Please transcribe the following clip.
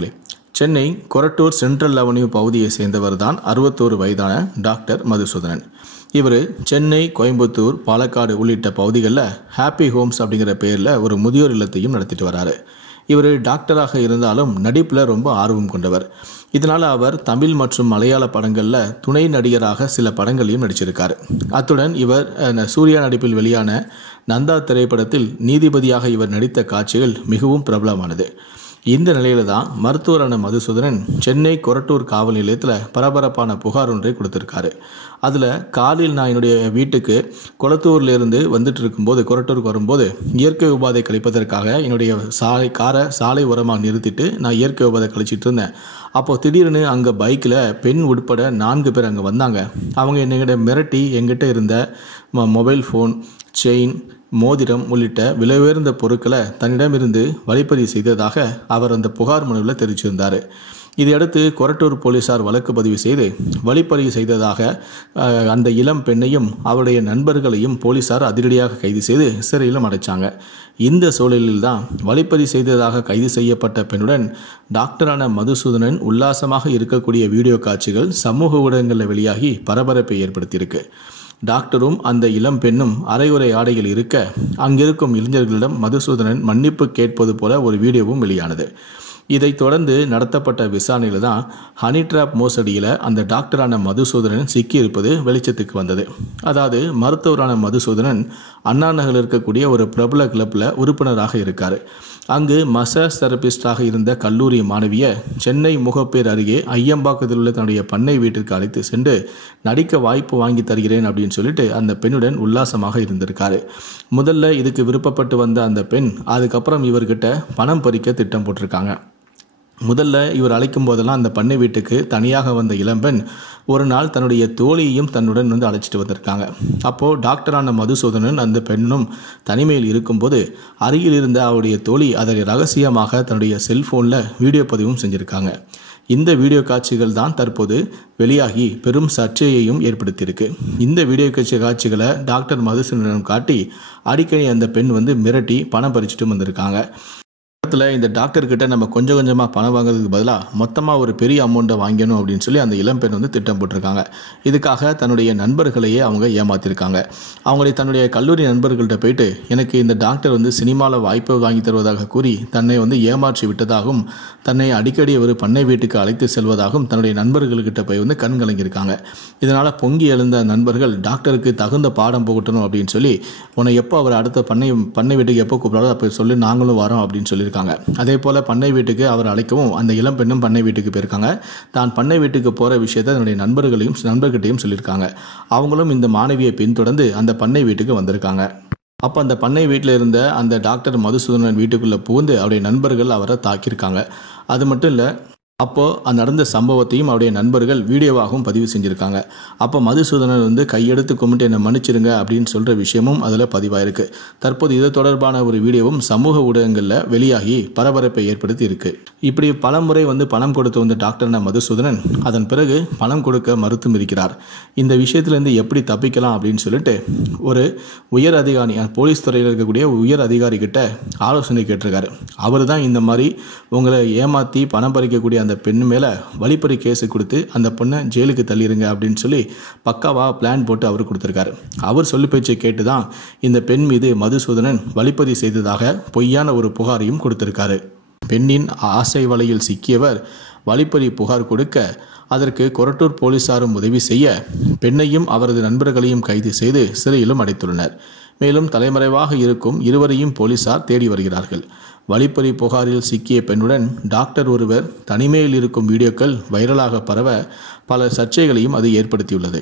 நண்பர்களே, Chennai Korattur central avenue பகுதியை சேர்ந்தவர் தான் 61 வயதான டாக்டர் மதுசூதனன். இவர் சென்னை, கோயம்புத்தூர், பாலக்காடு உள்ளிட்ட பகுதிகளில் ஹாப்பி ஹோம்ஸ் அப்படிங்கிற பேரில் ஒரு முதியோர் இல்லத்தையும் நடத்திட்டு வராரு. இவர் டாக்டராக இருந்தாலும் நடிப்பில் ரொம்ப ஆர்வம் கொண்டவர். இதனால் அவர் தமிழ் மற்றும் மலையாள படங்களில் துணை நடிகராக சில படங்களையும் நடிச்சிருக்கார். அத்துடன் இவர் சூர்யா நடிப்பில் வெளியான நந்தா திரைப்படத்தில் நீதிபதியாக இவர் நடித்த காட்சிகள் மிகவும் பிரபலமானது. இந்த நிலையில தான் மருத்துவரான மதுசூதனன் சென்னை கொரட்டூர் காவல் நிலையத்தில் பரபரப்பான புகார் ஒன்றை கொடுத்திருக்காரு. அதில் காலையில் நான் என்னுடைய வீட்டுக்கு கொளத்தூர்லேருந்து வந்துட்டு இருக்கும்போது, கொரட்டூருக்கு வரும்போது இயற்கை உபாதை கழிப்பதற்காக என்னுடைய காரை சாலை ஓரமாக நிறுத்திட்டு நான் இயற்கை உபாதை கழிச்சிட்டு இருந்தேன். அப்போது திடீர்னு அங்கே பைக்கில் பெண் உட்பட 4 பேர் அங்கே வந்தாங்க. அவங்க என்னிட மிரட்டி எங்கிட்ட இருந்த மொபைல் ஃபோன், செயின், மோதிரம் உள்ளிட்ட விலை உயர்ந்த பொருட்களை தன்னிடமிருந்து வழிப்பறி செய்ததாக அவர் அந்த புகார் மனுவில் தெரிவிச்சிருந்தார். இதையடுத்து கொரட்டூர் போலீசார் வழக்கு பதிவு செய்து வழிப்பறி செய்ததாக அந்த இளம் பெண்ணையும் அவருடைய நண்பர்களையும் போலீசார் அதிரடியாக கைது செய்து சிறையிலும் அடைச்சாங்க. இந்த சூழலில் தான் வழிப்பறி செய்ததாக கைது செய்யப்பட்ட பெண்ணுடன் டாக்டரான மதுசூதனன் உல்லாசமாக இருக்கக்கூடிய வீடியோ காட்சிகள் சமூக ஊடகங்களில் வெளியாகி பரபரப்பை ஏற்படுத்தியிருக்கு. டாக்டரும் அந்த இளம் பெண்ணும் அரைகுறை ஆடையில் இருக்க அங்கிருக்கும் இளைஞர்களிடம் மதுசூதனன் மன்னிப்பு கேட்பது போல ஒரு வீடியோவும் வெளியானது. இதைத் தொடர்ந்து நடத்தப்பட்ட விசாரணையில் தான் ஹனி டிராப் மோசடியில் அந்த டாக்டரான மதுசூதனன் சிக்கியிருப்பது வெளிச்சத்துக்கு வந்தது. அதாவது மருத்துவரான மதுசூதனன் அண்ணா நகரில் இருக்கக்கூடிய ஒரு பிரபல கிளப்பில் உறுப்பினராக இருக்கார். அங்கு மசாஜ் தெரபிஸ்டாக இருந்த கல்லூரி மாணவியை சென்னை முகப்பேர் அருகே ஐயம்பாக்கத்தில் உள்ள தன்னுடைய பண்ணை வீட்டிற்கு அழைத்து சென்று நடிக்க வாய்ப்பு வாங்கி தருகிறேன் அப்படின்னு சொல்லிட்டு அந்த பெண்ணுடன் உல்லாசமாக இருந்திருக்காரு. முதல்ல இதுக்கு விருப்பப்பட்டு வந்த அந்த பெண் அதுக்கப்புறம் இவர்கிட்ட பணம் பறிக்க திட்டம் போட்டிருக்காங்க. முதல்ல இவர் அழைக்கும் போதெல்லாம் அந்த பண்ணை வீட்டுக்கு தனியாக வந்த இளம்பெண் ஒரு நாள் தன்னுடைய தோழியையும் தன்னுடன் அழைச்சிட்டு வந்திருக்காங்க. அப்போது டாக்டரான மதுசூதனன் அந்த பெண்ணும் தனிமையில் இருக்கும்போது அருகில் இருந்த அவருடைய தோழி அதை ரகசியமாக தன்னுடைய செல்போனில் வீடியோ பதிவும் செஞ்சுருக்காங்க. இந்த வீடியோ காட்சிகள் தான் தற்போது வெளியாகி பெரும் சர்ச்சையையும் ஏற்படுத்தியிருக்கு. இந்த வீடியோ காட்சிகளை டாக்டர் மதுசூதனன் காட்டி அடிக்கடி அந்த பெண் மிரட்டி பணம் பறிச்சுட்டு வந்திருக்காங்க. இந்த டாக்டர்கிட்ட நம்ம கொஞ்சம் கொஞ்சமாக பணம் வாங்குறதுக்கு பதிலாக மொத்தமாக ஒரு பெரிய அமௌண்ட்டை வாங்கணும் அப்படின்னு சொல்லி அந்த இளம்பெண் திட்டம் போட்டிருக்காங்க. இதுக்காக தன்னுடைய நண்பர்களையே அவங்க ஏமாத்திருக்காங்க. அவங்களுடைய தன்னுடைய கல்லூரி நண்பர்கள்ட்ட போயிட்டு எனக்கு இந்த டாக்டர் சினிமாவில் வாய்ப்பை வாங்கி தருவதாக கூறி தன்னை ஏமாற்றி விட்டதாகவும் தன்னை அடிக்கடி ஒரு பண்ணை வீட்டுக்கு அழைத்து செல்வதாகவும் தன்னுடைய நண்பர்கள்கிட்ட போய் கண் கலங்கியிருக்காங்க. இதனால் பொங்கி எழுந்த நண்பர்கள் டாக்டருக்கு தகுந்த பாடம் புகட்டணும் அப்படின்னு சொல்லி உன்னை எப்போ அவர் அடுத்த பண்ணை வீட்டுக்கு எப்போ கூப்பிடாரோ அப்போ சொல்லி நாங்களும் வரோம் அப்படின்னு சொல்லியிருக்காங்க. அதே போல பண்ணை வீட்டுக்கு அவர் அழைக்கவும் அந்த இளம் பெண்ணும் பண்ணை வீட்டுக்கு போயிருக்காங்க. தான் பண்ணை வீட்டுக்கு போற விஷயத்தை தன்னுடைய நண்பர்கிட்டையும் சொல்லியிருக்காங்க. அவங்களும் இந்த மாணவியை பின்தொடர்ந்து அந்த பண்ணை வீட்டுக்கு வந்திருக்காங்க. அப்போ அந்த பண்ணை வீட்டில் இருந்த அந்த டாக்டர் மதுசூதனன் வீட்டுக்குள்ளே புகுந்து அவருடைய நண்பர்கள் அவரை தாக்கியிருக்காங்க. அது மட்டும் இல்லை, அப்போது நடந்த சம்பவத்தையும் அவருடைய நண்பர்கள் வீடியோவாகவும் பதிவு செஞ்சுருக்காங்க. அப்போ மதுசூதனன் கையெடுத்து கும்பிட்டு என்னை மன்னிச்சிருங்க அப்படின்னு சொல்கிற விஷயமும் அதில் பதிவாயிருக்கு. தற்போது இது தொடர்பான ஒரு வீடியோவும் சமூக ஊடகங்களில் வெளியாகி பரபரப்பை ஏற்படுத்தி இருக்கு. இப்படி பல முறை பணம் கொடுத்து வந்த டாக்டரான மதுசூதனன் அதன் பிறகு பணம் கொடுக்க மறுத்தும் இருக்கிறார். இந்த விஷயத்திலேருந்து எப்படி தப்பிக்கலாம் அப்படின்னு சொல்லிட்டு ஒரு உயர் அதிகாரி, போலீஸ் துறையில் இருக்கக்கூடிய உயர் அதிகாரி கிட்ட ஆலோசனை கேட்டிருக்காரு. அவர் தான் இந்த மாதிரி உங்களை ஏமாற்றி பணம் பறிக்கக்கூடிய அந்த பெண் மேலே வழிப்பறி கேஸு கொடுத்து அந்த பொண்ணை ஜெயிலுக்கு தள்ளிடுங்க அப்படின்னு சொல்லி பக்காவாக பிளான் போட்டு அவர் கொடுத்துருக்காரு. அவர் சொல்லி பேச்சை கேட்டு தான் இந்த பெண் மீது மதுசூதனன் வழிப்பறி செய்ததாக பொய்யான ஒரு புகாரையும் கொடுத்திருக்காரு. பெண்ணின் ஆசை வலையில் சிக்கியவர் வழிப்பறி புகார் கொடுக்க அதற்கு கொரட்டூர் போலீசாரும் உதவி செய்ய பெண்ணையும் அவரது நண்பர்களையும் கைது செய்து சிறையிலும் அடைத்துள்ளனர். மேலும் தலைமறைவாக இருக்கும் இருவரையும் போலீசார் தேடி வருகிறார்கள். வழிப்பறி புகாரில் சிக்கிய பெண்ணுடன் டாக்டர் ஒருவர் தனிமையில் இருக்கும் வீடியோக்கள் வைரலாக பரவ பல சர்ச்சைகளையும் அது ஏற்படுத்தியுள்ளது.